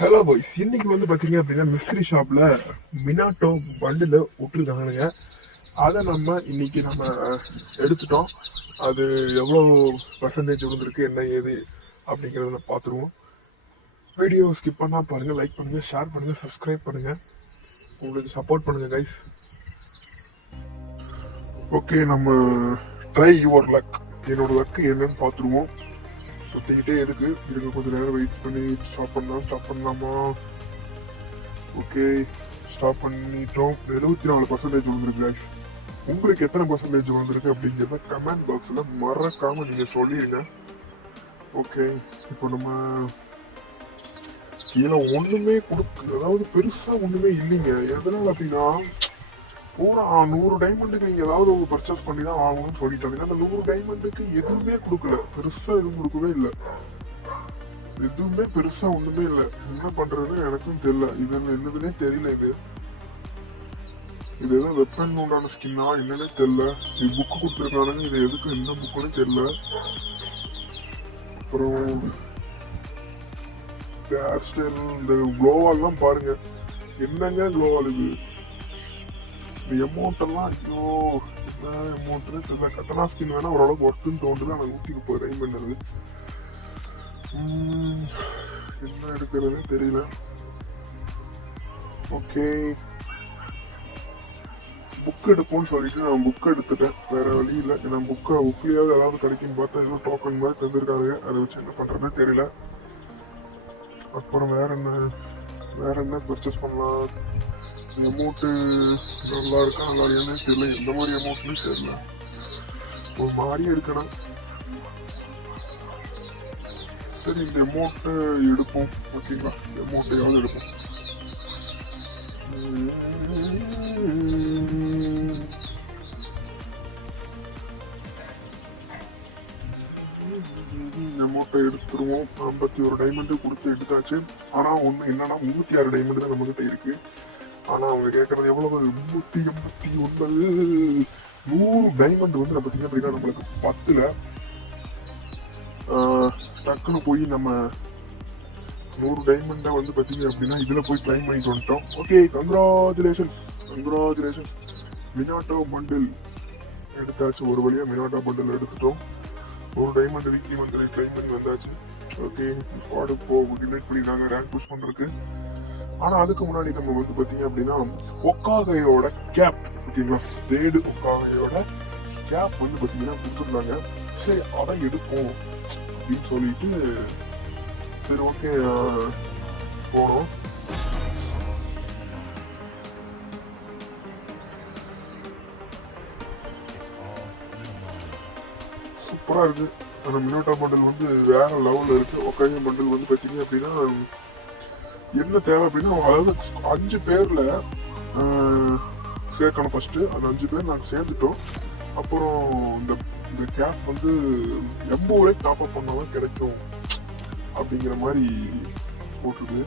Hello boys, இன்னைக்கு வந்து பார்த்தீங்க அப்படின்னா மிஸ்திரி ஷாப்பில் மினாட்டோ பண்டில் விட்டுருக்கானுங்க. அதை இன்னைக்கு எடுத்துட்டோம். அது எவ்வளோ பர்சன்டேஜ் விழுந்திருக்கு, என்ன ஏது அப்படிங்கிறத பார்த்துருவோம். வீடியோ ஸ்கிப் பண்ணால் பாருங்கள், லைக் பண்ணுங்கள், ஷேர் பண்ணுங்கள், சப்ஸ்கிரைப் பண்ணுங்கள், உங்களுக்கு சப்போர்ட் பண்ணுங்கள் கைஸ். ஓகே, நம்ம ட்ரை யுவர் லக். என்னோட லக் என்னன்னு பார்த்துருவோம். சுற்றிக்கிட்டே இருக்கு. கொஞ்சம் நேரம் வெயிட் பண்ணி ஸ்டாப் பண்ணலாமா? ஓகே, ஸ்டாப் பண்ணிட்டோம். 74% வந்துருக்கு கைஸ். உங்களுக்கு எத்தனை பர்சன்டேஜ் வந்திருக்கு அப்படிங்கிறத கமெண்ட் பாக்ஸில் மறக்காம நீங்கள் சொல்லிடுங்க. ஓகே, இப்போ நம்ம கீழே ஒன்றுமே அதாவது பெருசாக ஒன்றுமே இல்லைங்க. எதனால் அப்படின்னா பூரா 100 டைமண்டுக்கு நீங்கள் ஏதாவது ஒரு பர்ச்சேஸ் பண்ணி தான் ஆகணும்னு சொல்லிட்டாங்க. அந்த 100 டைமண்டுக்கு எதுவுமே கொடுக்கல, பெருசாக எதுவும் கொடுக்கவே இல்லை. எதுவுமே பெருசாக ஒன்றுமே இல்லை. என்ன பண்ணுறதுன்னு எனக்கும் தெரியல. இது என்னதுன்னே தெரியல. இது எதோ வெப்பன் உண்டான ஸ்கின்னா என்னன்னே தெரியல. இது புக்கு கொடுத்துருக்கானுங்க. இது எதுக்கு எந்த புக்குன்னு தெரியல. அப்புறம் இந்த குளோவால்லாம் பாருங்க, என்னங்க குளோவால் இது. இந்த எமௌண்ட் எல்லாம் ஐயோ என்ன எமௌண்ட்னு தெரியல. கட்டனா ஸ்கின் வேணா ஓரளவுக்கு ஒர்த்துன்னு தோன்றுது. ஆனால் 130 டைம் பண்ணுறது என்ன எடுக்கிறதுன்னு தெரியல. ஓகே, புக் எடுப்போம்னு சொல்லிட்டு நான் புக் எடுத்துட்டேன். வேற வழி இல்லை. நான் புக்லேயாவது ஏதாவது கிடைக்குன்னு பார்த்தா ஏதோ டோக்கன் மாதிரி தந்துருக்காங்க. அதை வச்சு என்ன பண்ணுறதுன்னு தெரியல. அப்புறம் வேற என்ன பர்ச்சேஸ் பண்ணலாம்? அமௌண்ட்டு நல்லா இருக்கா நல்லா இல்லையானே தெரியல. எந்த மாதிரி அமௌண்ட்னு தெரியல. ஒரு மாதிரியே இருக்கணும். சரி, இந்த அமௌண்ட்டு எடுப்போம். ஓகேங்களா, இந்த அமௌண்ட்டையாவது எடுப்போம். அமௌண்ட்டை எடுத்துருவோம். 51 டைமண்டு கொடுத்து எடுத்தாச்சு. ஆனால் ஒன்று என்னன்னா 36 டைமண்டு தான் நம்மகிட்ட இருக்கு. ஆனால் அவங்க கேட்கறது எவ்வளவு? 389. 100 டைமண்ட் வந்து பார்த்தீங்கன்னா அப்படின்னா நம்மளுக்கு 10ல் டக்குன்னு போய் நம்ம 100 டைமண்டை வந்து பார்த்தீங்க அப்படின்னா இதில் போய் கிளைம் பண்ணிட்டு வந்துட்டோம். Okay, congratulations. மினாட்டோ பண்டில் எடுத்தாச்சு. ஒரு வழியாக மினாட்டோ பண்டில் எடுத்துட்டோம். 100 டைமண்ட் வீக்லி வந்து கிளைம் பண்ணி வந்தாச்சு. ஓகே, ஸ்குவாடு இன்வைட் பண்ணிடுறாங்க ரேங்க் புஷ் பண்ணுறதுக்கு. ஆனால் அதுக்கு முன்னாடி நம்ம வந்து பார்த்தீங்க அப்படின்னா ஒக்காகையோட கேப், ஓகேங்களா, தேடு ஒக்காகையோட கேப் வந்து பார்த்தீங்கன்னா கொடுத்துருந்தாங்க. சரி, அதை எடுப்போம் அப்படின்னு சொல்லிட்டு சரி ஓகே போனோம். சூப்பராக இருக்குது. அந்த மினோட்டா பண்டல் வந்து வேற லெவலில் இருக்குது. ஒக்காகை பண்டல் வந்து பார்த்தீங்க அப்படின்னா என்ன தேவை அப்படின்னா, அதாவது 5 பேர்ல சேர்க்கணும் ஃபர்ஸ்ட். அந்த 5 பேர் நாங்கள் சேர்ந்துட்டோம். அப்புறம் இந்த கேஷ் வந்து 80 ரூபாய்க்கு டாப் அப் பண்ணாலும் கிடைக்கும் அப்படிங்கிற மாதிரி போட்டுருக்கு.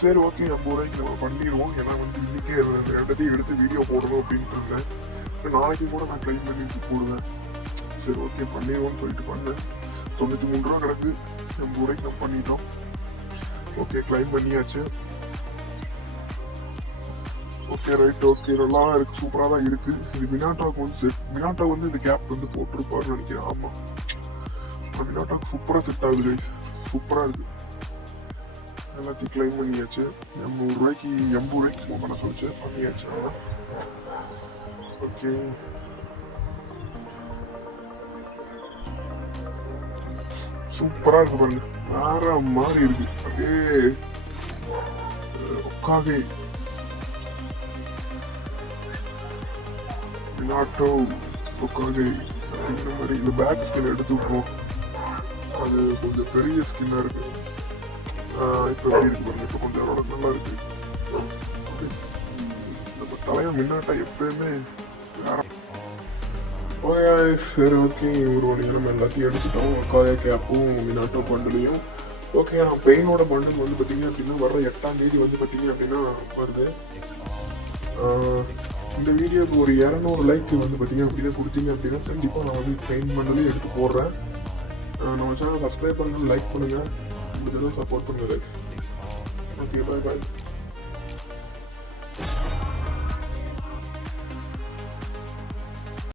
சரி ஓகே, 80 ரூபாய்க்கு நம்ம பண்ணிடுவோம். ஏன்னா வந்து இன்னைக்கே ரெண்டத்தையும் எடுத்து வீடியோ போடணும் அப்படின்ட்டு இருந்தேன். நாளைக்கு கூட நான் கிளைம் பண்ணிட்டு போடுவேன். சரி ஓகே, பண்ணிடுவோம்னு சொல்லிட்டு பண்ணேன். 93 ரூபா கிடக்கு. 80 ரூபாய்க்கு நம்ம பண்ணிட்டோம். ஓகே, கிளைம் பண்ணியாச்சு. Okay right. ஓகே, நல்லா இருக்கு, சூப்பராக தான் இருக்கு. இது மினாட்டோ வந்து இந்த கேப் வந்து போட்டிருப்பாருன்னு நினைக்கிறேன். ஆமாம், மினாட்டோக்கு சூப்பராக செட் ஆகுது. சூப்பராக இருக்கு. எல்லாத்தையும் கிளைம் பண்ணியாச்சு. 80 ரூபாய்க்கு பண்ண சொல்லிச்சு, பண்ணியாச்சு. ஓகே, சூப்பரா இருக்கு பாருங்க, வேற மாதிரி இருக்கு. அப்படியே ஒக்காகை மினாட்டோ ஒக்காகை இந்த மாதிரி இந்த பேக் ஸ்கின் எடுத்துப்போம். அது கொஞ்சம் பெரிய ஸ்கின்னா இருக்கு. இப்போ எப்படி இருக்கு பாருங்க, இப்போ கொஞ்சம் நல்லா இருக்கு. நம்ம தலையை மின்னாட்டா எப்பயுமே வேற. சரி ஓகே, ஒரு வழியாக நம்ம எல்லாத்தையும் எடுத்துட்டோம். ஒக்காகை கேப்பும் மினாட்டோ பண்டிலையும். ஓகே, நான் பெயினோட பண்டில் வந்து பார்த்தீங்க அப்படின்னா வர 8ஆம் தேதி வந்து பார்த்தீங்க அப்படின்னா வருது. இந்த வீடியோக்கு ஒரு 200 லைக் வந்து பார்த்தீங்க அப்படின்னா கொடுத்தீங்க அப்படின்னா கண்டிப்பாக நான் வந்து பெயின் பண்டிலையும் எடுத்து போடுறேன். நம்ம சேனல் சப்ஸ்கிரைப் பண்ணுங்கள், லைக் பண்ணுங்கள், முடிஞ்சதும் சப்போர்ட் பண்ணுங்கள். Okay, bye bye.